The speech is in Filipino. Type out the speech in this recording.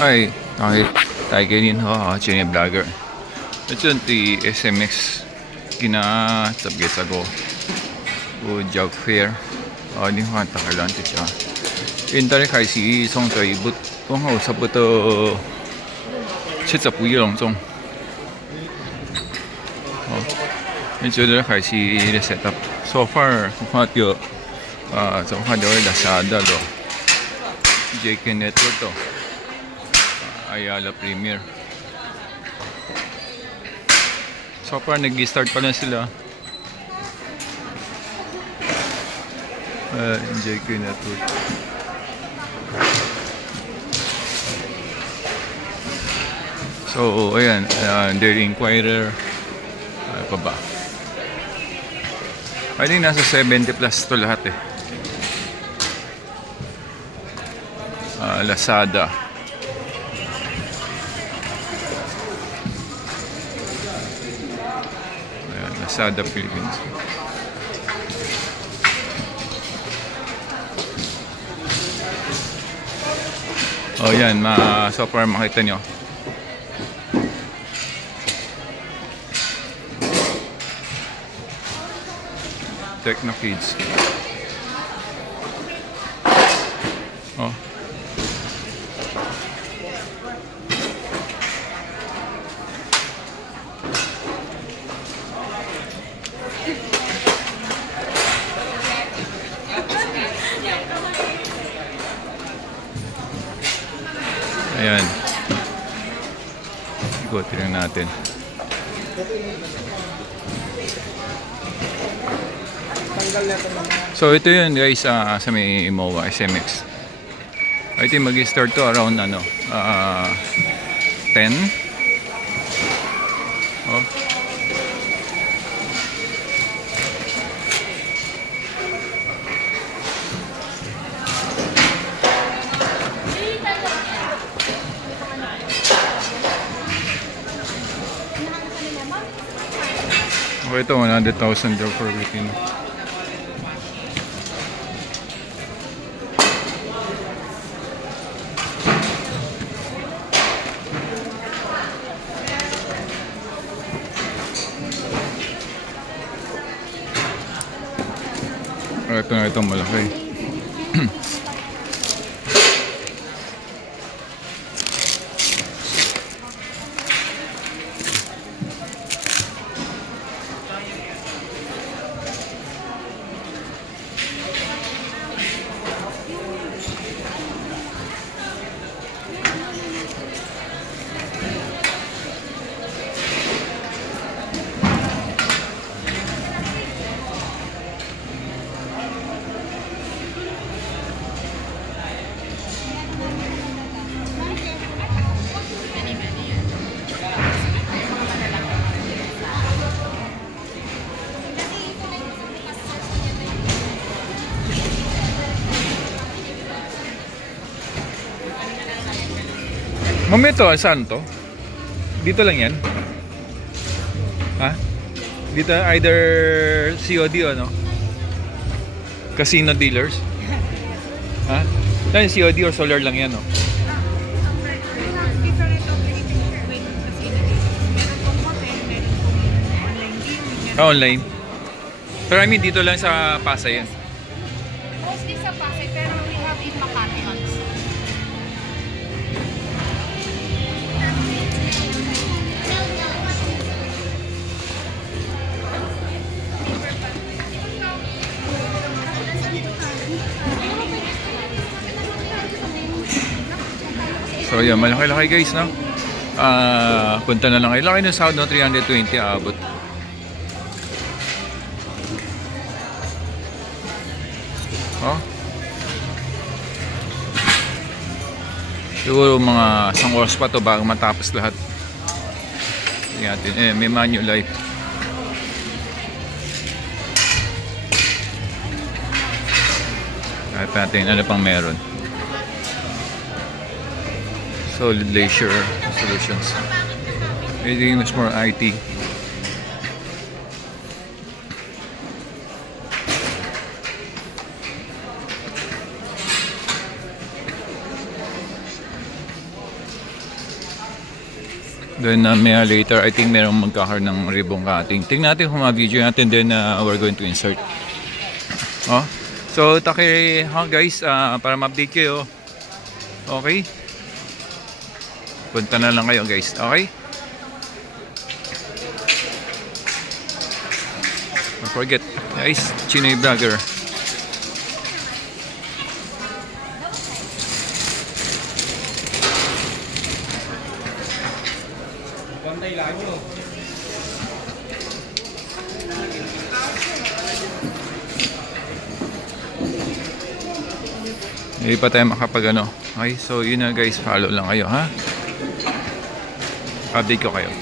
Hi, tayo kayo Jenny Vlogger. Ito ti SMX kina subject ako o job fair. Ni ho takalan ti siya. Intare kai si song zai but kung ho sa buto 70一隆中。你觉得开始的 setup so far 我看到就看到Lazada lo JK Network to Ayala Premier so far nag-start pa lang sila JK Network so ayan Daily Inquirer pa ba I think nasa 70 plus to lahat eh. Lazada. Ayan, Lazada Philippines. Oh yan, so far makita nyo. Techno Kids. Oh. Ayan. Ikutin lang natin. So ito yun guys sa may MOA SMX. I think mag-start to around 10. Oh. Okay, ito 100,000 daw for weekend. Ito malaki. Mami, ito, saan to? Dito lang yan? Ha? Dito, either COD o ano? Casino dealers? Ha? Yan, COD or solar lang yan, no? Online? Pero I mean, dito lang sa Pasay yan. Mostly sa Pasay, pero we have in Makati also. So yan, malaki-laki guys, no? Punta na lang kayo. Laki ng sound, no? 320 abot. Oh. Siguro mga 1 oras pa to bago matapos lahat. Tingnan natin. May Manulife. Kahit natin ano pang meron. Solid Leisure Solutions. Anything much more IT. Then later, I think merong magkakaroon ng ribbon cutting. Tingnan natin kung ma-video natin, then we're going to insert. Oh. So, take ha guys, para ma-update kayo. Okay? Punta na lang kayo guys. Okay? Don't forget, guys, Chinoy Vlogger. Hindi pa tayo makapag ano. Okay, so yun na guys, follow lang kayo ha. Update ko kayo.